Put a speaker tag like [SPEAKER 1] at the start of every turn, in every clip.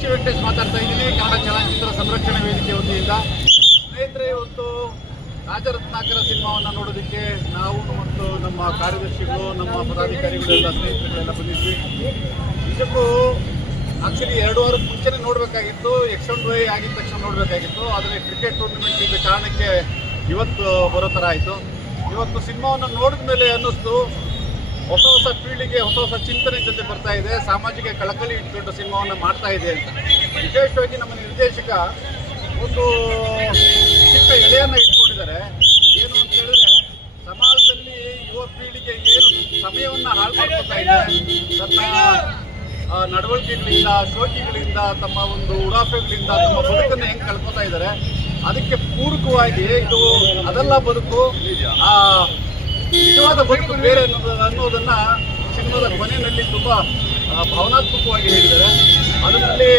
[SPEAKER 1] ಶ್ರೀ ವೆಂಕಟೇಶ್ ಮಾತಾಡ್ತಾ ಇದ್ದೀನಿ. ಕನ್ನಡ ಚಲನಚಿತ್ರ ಸಂರಕ್ಷಣಾ ವೇದಿಕೆ ವತಿಯಿಂದ. ಸ್ನೇಹಿತರೆ, ಇವತ್ತು ರಾಜರತ್ನಾಕರ ಸಿನಿಮಾವನ್ನು ನೋಡೋದಕ್ಕೆ ನಾವು ಮತ್ತು ನಮ್ಮ ಕಾರ್ಯದರ್ಶಿಗಳು, ನಮ್ಮ ಪದಾಧಿಕಾರಿಗಳೆಲ್ಲ, ಸ್ನೇಹಿತರುಗಳೆಲ್ಲ ಬಂದಿದ್ವಿ. ನಿಜಕ್ಕೂ ಆಕ್ಚುಲಿ ಎರಡು ವಾರದ ಮುಂಚೆನೇ ನೋಡಬೇಕಾಗಿತ್ತು. ಎಕ್ಸ್ಟೆಂಡ್ ವೈ ಆಗಿದ ತಕ್ಷಣ ನೋಡಬೇಕಾಗಿತ್ತು. ಆದರೆ ಕ್ರಿಕೆಟ್ ಟೂರ್ನಮೆಂಟ್ ಇದ್ದ ಕಾರಣಕ್ಕೆ ಇವತ್ತು ಬರೋ ಥರ ಆಯಿತು. ಇವತ್ತು ಸಿನಿಮಾವನ್ನು ನೋಡಿದ ಮೇಲೆ ಅನ್ನಿಸ್ತು ಹೊಸ ಹೊಸ ಪೀಳಿಗೆ, ಹೊಸ ಹೊಸ ಚಿಂತನೆ ಜೊತೆ ಬರ್ತಾ ಇದೆ. ಸಾಮಾಜಿಕ ಕಳಕಳಿ ಇಟ್ಕೊಂಡು ಸಿನಿಮಾವನ್ನು ಮಾಡ್ತಾ ಇದೆ ಅಂತ. ವಿಶೇಷವಾಗಿ ನಮ್ಮ ನಿರ್ದೇಶಕ ಒಂದು ಚಿಕ್ಕ ಎಲೆಯನ್ನು ಇಟ್ಕೊಂಡಿದ್ದಾರೆ. ಏನು ಅಂತ ಹೇಳಿದ್ರೆ, ಸಮಾಜದಲ್ಲಿ ಯುವ ಪೀಳಿಗೆ ಏನು ಸಮಯವನ್ನು ಹಾಳು ಮಾಡ್ಕೊತಾ ಇದೆ, ತನ್ನ ನಡವಳಿಕೆಗಳಿಂದ, ಶೋಕಿಗಳಿಂದ, ತಮ್ಮ ಒಂದು ಉಡಾಫೆಗಳಿಂದ, ತಮ್ಮ ಬದುಕನ್ನು ಹೆಂಗೆ ಕಳ್ಕೊತಾ ಇದ್ದಾರೆ, ಅದಕ್ಕೆ ಪೂರಕವಾಗಿ ಇದು ಅದೆಲ್ಲ ಬದುಕು, ಆ ನಿಜವಾದ ಬದುಕು ಬೇರೆ ಅನ್ನೋದು ಅನ್ನೋದನ್ನ ಸಿನಿಮಾದ ಕೊನೆಯಲ್ಲಿ ತುಂಬಾ ಭಾವನಾತ್ಮಕವಾಗಿ ಹೇಳಿದ್ದಾರೆ. ಅದರಲ್ಲಿ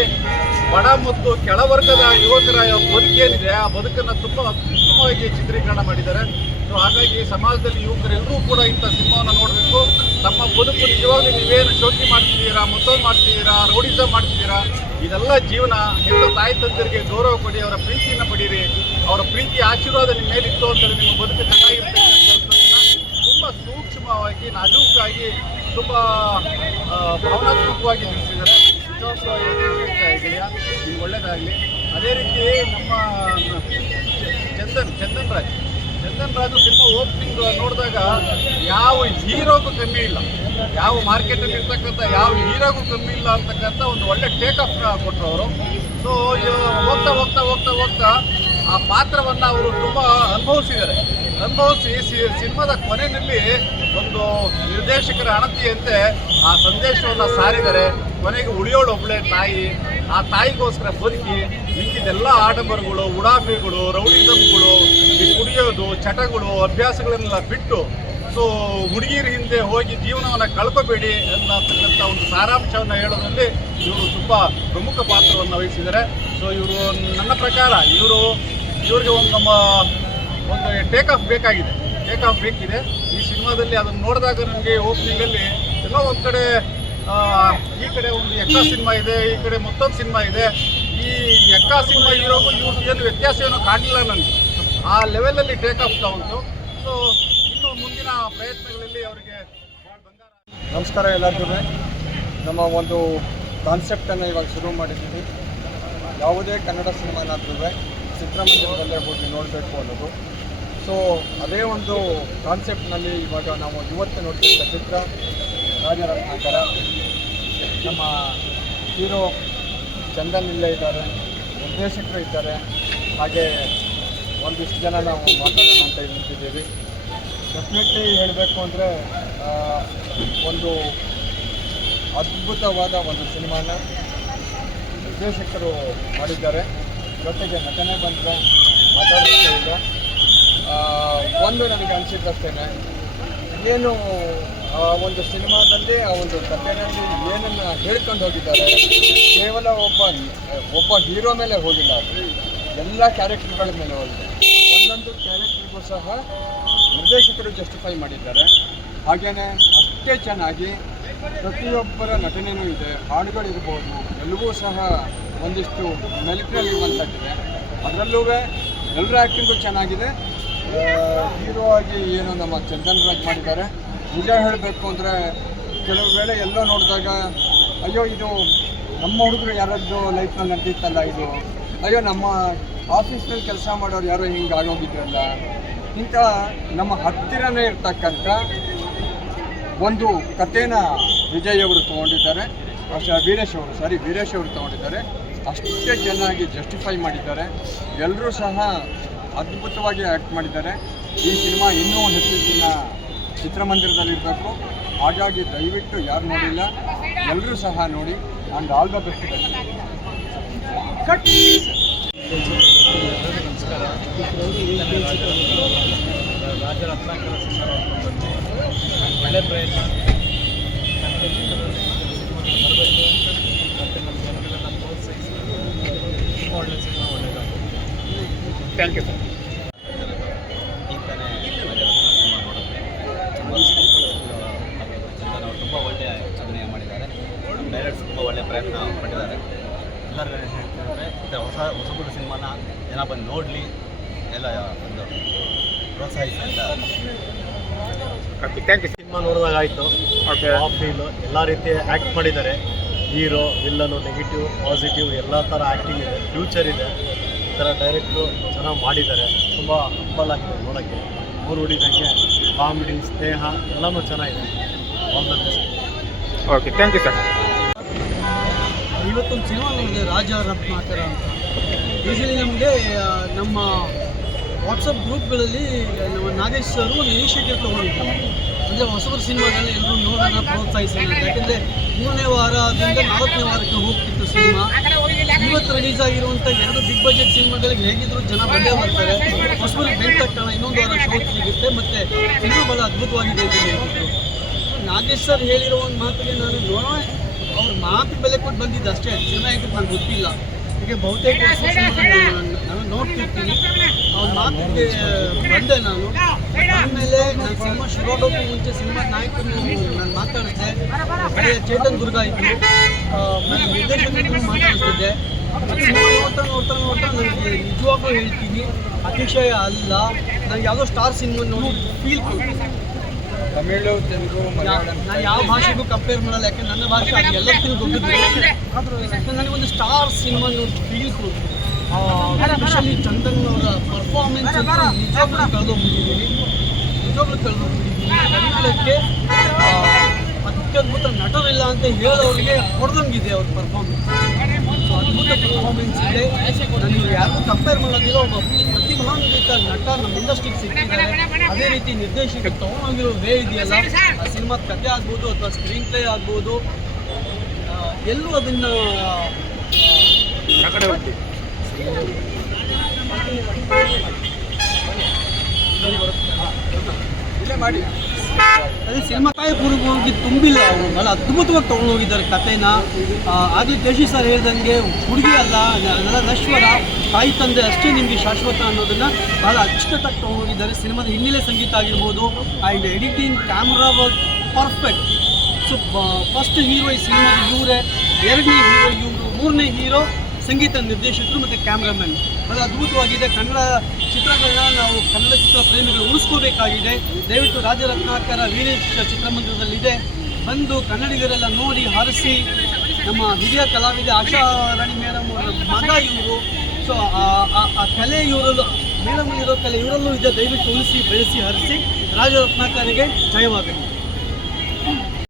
[SPEAKER 1] ಬಡ ಮತ್ತು ಕೆಳವರ್ಗದ ಯುವಕರ ಬದುಕೇನಿದೆ, ಆ ಬದುಕನ್ನು ತುಂಬಾ ಅತ್ಯುತ್ತಮವಾಗಿ ಚಿತ್ರೀಕರಣ ಮಾಡಿದ್ದಾರೆ. ಸೊ ಹಾಗಾಗಿ ಸಮಾಜದಲ್ಲಿ ಯುವಕರೆಲ್ಲರೂ ಕೂಡ ಇಂಥ ಸಿನಿಮಾವನ್ನು ನೋಡಬೇಕು. ತಮ್ಮ ಬದುಕು ನಿಜವಾಗ್ಲೂ ನೀವೇನು ಶೋಕಿ ಮಾಡ್ತಿದ್ದೀರಾ ಮತ್ತೊಂದು ಮಾಡ್ತಿದ್ದೀರಾ ರೌಡಿಸಮ್ ಮಾಡ್ತಿದ್ದೀರಾ, ಇದೆಲ್ಲ ಜೀವನ ಎಲ್ಲ ತಾಯಿ ತಂದರಿಗೆ ಗೌರವ ಕೊಡಿ, ಅವರ ಪ್ರೀತಿಯನ್ನು ಪಡೀರಿ. ಅವರ ಪ್ರೀತಿ ಆಶೀರ್ವಾದ ನಿಮ್ಮ ಮೇಲಿತ್ತು ಅಂತೇಳಿ ನಿಮ್ಮ ಬದುಕು ಚೆನ್ನಾಗಿರುತ್ತೆ. ಸೂಕ್ಷ್ಮವಾಗಿ ನಾಜೂಕಾಗಿ ತುಂಬ ಭಾವನಾತ್ಮಕವಾಗಿ ತಿಳಿಸಿದ್ದಾರೆ ನಿಮ್ಗೆ ಒಳ್ಳೇದಾಗಲಿ. ಅದೇ ರೀತಿ ನಮ್ಮ, ಚಂದನ್ ಚಂದನ್ ರಾಜ್. ಚಂದನ್ ರಾಜು ಸಿನಿಮಾ ಓಪನಿಂಗ್ ನೋಡಿದಾಗ ಯಾವ ಹೀರೋಗೂ ಕಮ್ಮಿ ಇಲ್ಲ. ಯಾವ ಮಾರ್ಕೆಟಲ್ಲಿ ಇರ್ತಕ್ಕಂಥ ಯಾವ ಹೀರೋಗೂ ಕಮ್ಮಿ ಇಲ್ಲ ಅಂತಕ್ಕಂಥ ಒಂದು ಒಳ್ಳೆ ಟೇಕ್ ಆಫ್ ಕೊಟ್ಟರು ಅವರು. ಸೊ ಹೋಗ್ತಾ ಹೋಗ್ತಾ ಹೋಗ್ತಾ ಹೋಗ್ತಾ ಆ ಪಾತ್ರವನ್ನು ಅವರು ತುಂಬ ಅನುಭವಿಸಿದ್ದಾರೆ. ಅನುಭವಿಸಿ ಸಿನಿಮಾದ ಕೊನೆಯಲ್ಲಿ ಒಂದು ನಿರ್ದೇಶಕರ ಅಣತಿಯಂತೆ ಆ ಸಂದೇಶವನ್ನು ಸಾರಿದ್ದಾರೆ ಕೊನೆಗೆ ಉಳಿಯೋಳು ಒಬ್ಬಳೆ ತಾಯಿ, ಆ ತಾಯಿಗೋಸ್ಕರ ಬದುಕಿ ಮಿಕ್ಕಿದೆಲ್ಲ ಆಡಂಬರಗಳು, ಉಡಾಫೆಗಳು ರೌಡಿಸಮ್ಗಳು ಕುಡಿಯೋದು, ಚಟಗಳು, ಅಭ್ಯಾಸಗಳನ್ನೆಲ್ಲ ಬಿಟ್ಟು, ಸೊ, ಹುಡುಗಿಯರ ಹಿಂದೆ ಹೋಗಿ ಜೀವನವನ್ನು ಕಳ್ಕೋಬೇಡಿ ಅನ್ನತಕ್ಕಂಥ ಒಂದು ಸಾರಾಂಶವನ್ನು ಹೇಳೋದ್ರಲ್ಲಿ ಪ್ರಮುಖ ಪಾತ್ರವನ್ನು ವಹಿಸಿದ್ದಾರೆ. ಸೊ ಇವರು ನನ್ನ ಪ್ರಕಾರ ಇವರು ಇವರಿಗೆ ಒಂದು ನಮ್ಮ ಒಂದು ಟೇಕ್ ಆಫ್ ಬೇಕಾಗಿದೆ. ಟೇಕ್ ಆಫ್ ಬೇಕಿದೆ. ಈ ಸಿನಿಮಾದಲ್ಲಿ ಅದನ್ನು ನೋಡಿದಾಗ ನನಗೆ ಓಪನಿಂಗಲ್ಲಿ ಎಲ್ಲ ಒಂದು ಕಡೆ ಈ ಕಡೆ ಒಂದು ಎಕ್ಕ ಸಿನಿಮಾ ಇದೆ, ಈ ಕಡೆ ಮತ್ತೊಂದು ಸಿನಿಮಾ ಇದೆ. ಈ ಎಕ್ಕ ಸಿನಿಮಾ ಇರೋಗೂ ಇವ್ರದ್ದು ಏನು ವ್ಯತ್ಯಾಸ ಏನೋ ಕಾಣಲಿಲ್ಲ ನನಗೆ. ಆ ಲೆವೆಲಲ್ಲಿ ಟೇಕ್ ಆಫ್ ತಗೊಂಡು. ಸೊ ಇನ್ನು ಮುಂದಿನ ಪ್ರಯತ್ನಗಳಲ್ಲಿ ಅವರಿಗೆ
[SPEAKER 2] ನಮಸ್ಕಾರ ಎಲ್ಲರಿಗೂ. ನಮ್ಮ ಒಂದು ಕಾನ್ಸೆಪ್ಟನ್ನು ಇವಾಗ ಶುರು ಮಾಡಿದ್ದೀವಿ. ಯಾವುದೇ ಕನ್ನಡ ಸಿನಿಮಾನಾದ್ರೂ ಚಿತ್ರಮಂದಿರದಲ್ಲೇ ಹೋಗಿ ನೋಡಬೇಕು ಅನ್ನೋದು. ಸೊ ಅದೇ ಒಂದು ಕಾನ್ಸೆಪ್ಟ್ನಲ್ಲಿ ಇವಾಗ ನಾವು ಇವತ್ತು ನೋಡ್ತಿದ್ದ ಚಿತ್ರ, ರಾಜರತ್ನಾಕರ. ನಮ್ಮ ಹೀರೋ ಚಂದನ್ ಇಲ್ಲೇ ಇದ್ದಾರೆ, ನಿರ್ದೇಶಕರು ಇದ್ದಾರೆ. ಹಾಗೆ ಒಂದಿಷ್ಟು ಜನ ನಾವು ಮಾತಾಡೋಣ ಅಂತ ನಿಂತಿದ್ದೀವಿ ಡೆಫಿನೆಟ್ಲಿ ಹೇಳಬೇಕು ಅಂದರೆ ಒಂದು ಅದ್ಭುತವಾದ ಒಂದು ಸಿನಿಮಾನ ನಿರ್ದೇಶಕರು ಮಾಡಿದ್ದಾರೆ. ಜೊತೆಗೆ ನಟನೆ ಬಂದರೆ ಮಾತಾಡೋಕ್ಕೆ ಇಲ್ಲ ಒಂದು ನನಗೆ ಅನಿಸಿದ್ದಷ್ಟೇ ಏನು ಆ ಒಂದು ಸಿನಿಮಾದಲ್ಲಿ, ಆ ಒಂದು ಕಥೆಯಲ್ಲಿ ಏನನ್ನು ಹೇಳ್ಕೊಂಡು ಹೋಗಿದ್ದಾರೆ, ಕೇವಲ ಒಬ್ಬ ಒಬ್ಬ ಹೀರೋ ಮೇಲೆ ಹೋಗಿಲ್ಲ. ಎಲ್ಲ ಕ್ಯಾರೆಕ್ಟರ್ಗಳ ಮೇಲೆ ಹೋಗಿದೆ. ಒಂದೊಂದು ಕ್ಯಾರೆಕ್ಟರ್ಗೂ ಸಹ ನಿರ್ದೇಶಕರು ಜಸ್ಟಿಫೈ ಮಾಡಿದ್ದಾರೆ. ಹಾಗೆಯೇ ಅಷ್ಟೇ ಚೆನ್ನಾಗಿ ಪ್ರತಿಯೊಬ್ಬರ ನಟನೆಯೂ ಇದೆ, ಹಾಡುಗಳಿರ್ಬೋದು, ಎಲ್ಲವೂ ಸಹ ಒಂದಿಷ್ಟು ಬಂದಿದೆ ಅದರಲ್ಲೂ ಎಲ್ಲರ ಆ್ಯಕ್ಟಿಂಗು ಚೆನ್ನಾಗಿದೆ. ಹೀರೋ ಆಗಿ ಏನು ನಮ್ಮ ಚಂದನ್ ರಾಜ್ ಮಾಡಿದ್ದಾರೆ. ನಿಜ ಹೇಳಬೇಕು ಅಂದರೆ ಕೆಲವು ವೇಳೆ ಎಲ್ಲೋ ನೋಡಿದಾಗ, ಅಯ್ಯೋ, ಇದು ನಮ್ಮ ಹುಡುಗರು ಯಾರದ್ದು ಲೈಫ್ನಲ್ಲಿ ನಡೆದಿತ್ತಲ್ಲ ಇದು? ಅಯ್ಯೋ, ನಮ್ಮ ಆಫೀಸ್ನಲ್ಲಿ ಕೆಲಸ ಮಾಡೋರು ಯಾರೋ ಹಿಂಗೆ ಆಗೋಗಿದ್ರಲ್ಲ? ಇಂಥ ನಮ್ಮ ಹತ್ತಿರನೇ ಇರ್ತಕ್ಕಂಥ ಒಂದು ಕಥೆನ ವಿಜಯ್ ಅವರು ತಗೊಂಡಿದ್ದಾರೆ. ವೀರೇಶ್ ಅವರು ಸಾರಿ ವೀರೇಶ್ ಅವರು ತಗೊಂಡಿದ್ದಾರೆ. ಅಷ್ಟೇ ಚೆನ್ನಾಗಿ ಜಸ್ಟಿಫೈ ಮಾಡಿದ್ದಾರೆ. ಎಲ್ಲರೂ ಸಹ ಅದ್ಭುತವಾಗಿ ಆ್ಯಕ್ಟ್ ಮಾಡಿದ್ದಾರೆ. ಈ ಸಿನಿಮಾ ಇನ್ನೂ ಹೆಚ್ಚು ದಿನ ಚಿತ್ರಮಂದಿರದಲ್ಲಿರಬೇಕು. ಹಾಗಾಗಿ ದಯವಿಟ್ಟು ಯಾರು ನೋಡಿಲ್ಲ ಎಲ್ಲರೂ ಸಹ ನೋಡಿ. ಆ್ಯಂಡ್ ಆಲ್ ದ ಬೆಸ್ಟ್
[SPEAKER 3] ನಮಸ್ಕಾರ. ರಾಜರತ್ನಾಕರ ಒಳ್ಳೆ ಪ್ರಯತ್ನ ಬರಬೇಕು ಮತ್ತು ನಮ್ಮ ಪ್ರೋತ್ಸಾಹಿಸಿ ಒಳ್ಳೆ ಸಿನಿಮಾ ಒಳ್ಳೆಯದಾಗುತ್ತೆ
[SPEAKER 1] ಥ್ಯಾಂಕ್ ಯು ಸರ್
[SPEAKER 4] ಈ ತಾನೇ ಸಿನಿಮಾ ನೋಡಿದ್ರೆ ತುಂಬ ಚಂದನ್ ಅವರು ತುಂಬ ಒಳ್ಳೆಯ ಅಭಿನಯ ಮಾಡಿದ್ದಾರೆ ನಮ್ಮ ಡೈರೆಕ್ಟ್ಸ್ ತುಂಬ ಒಳ್ಳೆಯ ಪ್ರಯತ್ನ ಪಟ್ಟಿದ್ದಾರೆ ಎಲ್ಲರೂ ಹೇಳ್ತಿದ್ದಾರೆ ಮತ್ತು ಹೊಸ ಹೊಸಬರು ಸಿನಿಮಾನ ಜನ ಬಂದು ನೋಡಲಿ ಎಲ್ಲ ಒಂದು ಪ್ರೋತ್ಸಾಹಿಸಿ ಅಂತ
[SPEAKER 5] ಸಿನಿಮಾ ನೋಡಿದಾಗ ಆಯಿತು. ಆ ಫೀಲು ಎಲ್ಲ ರೀತಿ ಆ್ಯಕ್ಟ್ ಮಾಡಿದ್ದಾರೆ. ಹೀರೋ ವಿಲ್ಲನು ನೆಗೆಟಿವ್ ಪಾಸಿಟಿವ್ ಎಲ್ಲ ಥರ ಆ್ಯಕ್ಟಿಂಗ್ ಇದೆ. ಫ್ಯೂಚರ್ ಇದೆ. ಈ ಥರ ಡೈರೆಕ್ಟ್ರು ಚೆನ್ನಾಗಿ ಮಾಡಿದ್ದಾರೆ. ತುಂಬ ಹಂಬಲ್ ಆಗಿದೆ ನೋಡೋಕ್ಕೆ. ಮೂರು ಹುಡಿದಂಗೆ ಕಾಮಿಡಿ ಸ್ನೇಹ ಎಲ್ಲನೂ ಚೆನ್ನಾಗಿದೆ. All the best
[SPEAKER 2] okay thank you sir
[SPEAKER 6] ಇವತ್ತೊಂದು ಸಿನಿಮಾ ನೋಡಿದೆ ರಾಜ ರತ್ನಾಕರ ಅಂತ. ಯೂಶಲಿ ನಮಗೆ ನಮ್ಮ ವಾಟ್ಸಪ್ ಗ್ರೂಪ್ಗಳಲ್ಲಿ ನಮ್ಮ ನಾಗೇಶ್ ಸರ್ ಒಂದು ಇನಿಷಿಯೇಟಿವ್ ತೊಗೊಂಡಿದ್ರು. ಅಂದರೆ ಹೊಸಬರು ಸಿನಿಮಾದಲ್ಲಿ ಎಲ್ಲರೂ ನೋಡೋಣ ಪ್ರೋತ್ಸಾಹಿಸೋಣ. ಅಂತ. ಯಾಕಂದರೆ ಮೂರನೇ ವಾರದಿಂದ ನಾಲ್ಕನೇ ವಾರಕ್ಕೆ ಹೋಗ್ತಿತ್ತು ಸಿನಿಮಾ. ಇವತ್ತು ರಿಲೀಸ್ ಆಗಿರುವಂಥ ಎರಡು ಬಿಗ್ ಬಜೆಟ್ ಸಿನಿಮಾಗಳಿಗೆ ಹೇಗಿದ್ರು ಜನ ಬಂದೇ ಬರ್ತಾರೆ. ಹೊಸಬರಿಗೆ ಬೆನ್ ತಕ್ಷಣ ಇನ್ನೊಂದು ವಾರ ಶೋ ಸಿಗುತ್ತೆ. ಮತ್ತು ಇನ್ನೂ ಬಹಳ ಅದ್ಭುತವಾಗಿದೆ ಅಂತ ನಾಗೇಶ್ ಸರ್ ಹೇಳಿರೋ ಒಂದು ಮಾತಿಗೆ ನಾನು ನೋಡೋಣ. ಅವ್ರ ಮಾತು ಬೆಲೆ ಕೊಟ್ಟು ಬಂದಿದ್ದು ಅಷ್ಟೇ. ಸಿನಿಮಾ ಹೇಗಿತ್ತು ನಂಗೆ ಗೊತ್ತಿಲ್ಲ. ಹೀಗೆ ಬಹುತೇಕ ನಾನು ನೋಡ್ತಿರ್ತೀನಿ. ಅವ್ರ ಮಾತಿಗೆ ಬಂದೆ ನಾನು. ಆಮೇಲೆ ನಾನು ಸಿನಿಮಾ ಶುರುವಾಗೋಕ್ಕೂ ಮುಂಚೆ ಸಿನಿಮಾ ನಾಯಕರು ನಾನು ಮಾತಾಡಿಸಿದೆ ಹಳೆಯ ಚೇತನ್ ದುರ್ಗ ಇದ್ದರು ನನ್ನ ನಿರ್ದೇಶಕರು ಮಾತಾಡ್ತಿದ್ದೆ. ಸಿನಿಮಾ ನೋಡ್ತಾ ನೋಡ್ತಾ ನೋಡ್ತಾ ನನಗೆ ನಿಜವಾಗ್ಲೂ ಹೇಳ್ತೀನಿ ಅತಿಶಯ ಅಲ್ಲ. ನನಗೆ ಯಾವುದೋ ಸ್ಟಾರ್ ಸಿನಿಮಾ ನೋಡಿ ಫೀಲ್ ಕೊಡ್ತೀನಿ
[SPEAKER 2] ತಮಿಳು ತೆಲುಗು ಮಲಯಾಳಂ.
[SPEAKER 6] ನಾನು ಯಾವ ಭಾಷೆಗೂ ಕಂಪೇರ್ ಮಾಡಲ್ಲ ಯಾಕೆ ನನ್ನ ಭಾಷೆ ಅದು ಎಲ್ಲದಕ್ಕಿಂತ ಆದರೂ ನನಗೆ ಒಂದು ಸ್ಟಾರ್ ಸಿನಿಮಾ ನೋಡಿ ಫೀಲ್ ಕೊಡ್ತು. ಸ್ಪೆಷಲಿ ಚಂದನ್ ಅವರ ಪರ್ಫಾರ್ಮೆನ್ಸ್ ನಿಜವಾಗ್ಲೂ ಕಳೆದೋಗ್ಬಿಟ್ಟಿದ್ದೀನಿ ನಿಜವಾಗ್ಲೂ ಕಳೆದೋಗ್ಬಿಟ್ಟಿದ್ದೀನಿ ಕನ್ನಡಕ್ಕೆ ಅತ್ಯದ್ಭುತ ನಟರಿಲ್ಲ ಅಂತ ಹೇಳೋರಿಗೆ ಹೊಡೆದಂಗಿದೆ ಅವ್ರ ಪರ್ಫಾರ್ಮೆನ್ಸ್ ಅದ್ಭುತ ಪರ್ಫಾರ್ಮೆನ್ಸ್ ಇದೆ. ನಾನು ಯಾರಿಗೂ ಕಂಪೇರ್ ಮಾಡೋದಿಲ್ಲ. ಒಬ್ಬ ಪ್ರತಿಭಾನ್ವಿತ ನಟ ನಮ್ಮ ಇಂಡಸ್ಟ್ರಿಗೆ ಸಿಕ್ಕಿದ್ದಾರೆ. ಅದೇ ರೀತಿ ನಿರ್ದೇಶಕ ತೊಗೊಂಡೋಗಿರೋ ವೇ ಇದೆಯಲ್ಲ? ಆ ಸಿನಿಮಾದ ಕಥೆ ಆಗ್ಬೋದು ಅಥವಾ ಸ್ಕ್ರೀನ್ ಪ್ಲೇ ಆಗ್ಬೋದು. ಆ, ಎಲ್ಲೂ ಅದನ್ನು ಅದೇ ಸಿನಿಮಾ ಹೋಗಿ ತುಂಬಿಲ್ಲ ಅವರು. ಭಾಳ ಅದ್ಭುತವಾಗಿ ತೊಗೊಂಡೋಗಿದ್ದಾರೆ ಕಥೆನ. ಕಥೆನಾ ಆಗಲೇ ದೇಶಿ ಸರ್ ಹೇಳ್ದಂಗೆ ಹುಡುಗಿ ಅಲ್ಲ ನಶ್ವರ, ತಾಯಿ ತಂದೆ ಅಷ್ಟೇ ನಿಮಗೆ ಶಾಶ್ವತ ಅನ್ನೋದನ್ನು ಭಾಳ ಅಚ್ಚುಕಟ್ಟಾಗಿ ತೊಗೊಂಡೋಗಿದ್ದಾರೆ. ಸಿನಿಮಾದ ಹಿನ್ನೆಲೆ ಸಂಗೀತ ಆಗಿರ್ಬೋದು and editing camera work perfect so first hero ಈ ಸಿನಿಮಾದ ಇವರೇ, ಎರಡನೇ ಹೀರೋ ಇವರು, ಮೂರನೇ ಹೀರೋ ಸಂಗೀತ ನಿರ್ದೇಶಕರು ಮತ್ತು ಕ್ಯಾಮ್ರಾಮನ್. ಅದು ಅದ್ಭುತವಾಗಿದೆ. ಕನ್ನಡ ಚಿತ್ರಗಳನ್ನ ನಾವು ಕನ್ನಡ ಚಿತ್ರ ಪ್ರೇಮಿಗಳು ಉಳಿಸ್ಕೋಬೇಕಾಗಿದೆ. ದಯವಿಟ್ಟು ರಾಜರತ್ನಾಕರ ವೀರೇಶ್ ಚಿತ್ರಮಂದಿರದಲ್ಲಿದೆ. ಬಂದು ಕನ್ನಡಿಗರೆಲ್ಲ ನೋಡಿ ಹರಿಸಿ ನಮ್ಮ ಹಿರಿಯ ಕಲಾವಿದ ಆಶಾ ರಾಣಿ ಮೇಡಮ್ ಅವರ ಮಗ ಇವರು. ಸೊ ಆ ಕಲೆ ಇವರಲ್ಲೂ, ಮೇಡಮ್ ಇರೋ ಕಲೆ ಇವರಲ್ಲೂ ಇದೆ. ದಯವಿಟ್ಟು ಉಳಿಸಿ, ಬೆಳೆಸಿ, ಹರಿಸಿ. ರಾಜರತ್ನಾಕರಿಗೆ ಜಯವಾಗಲಿ.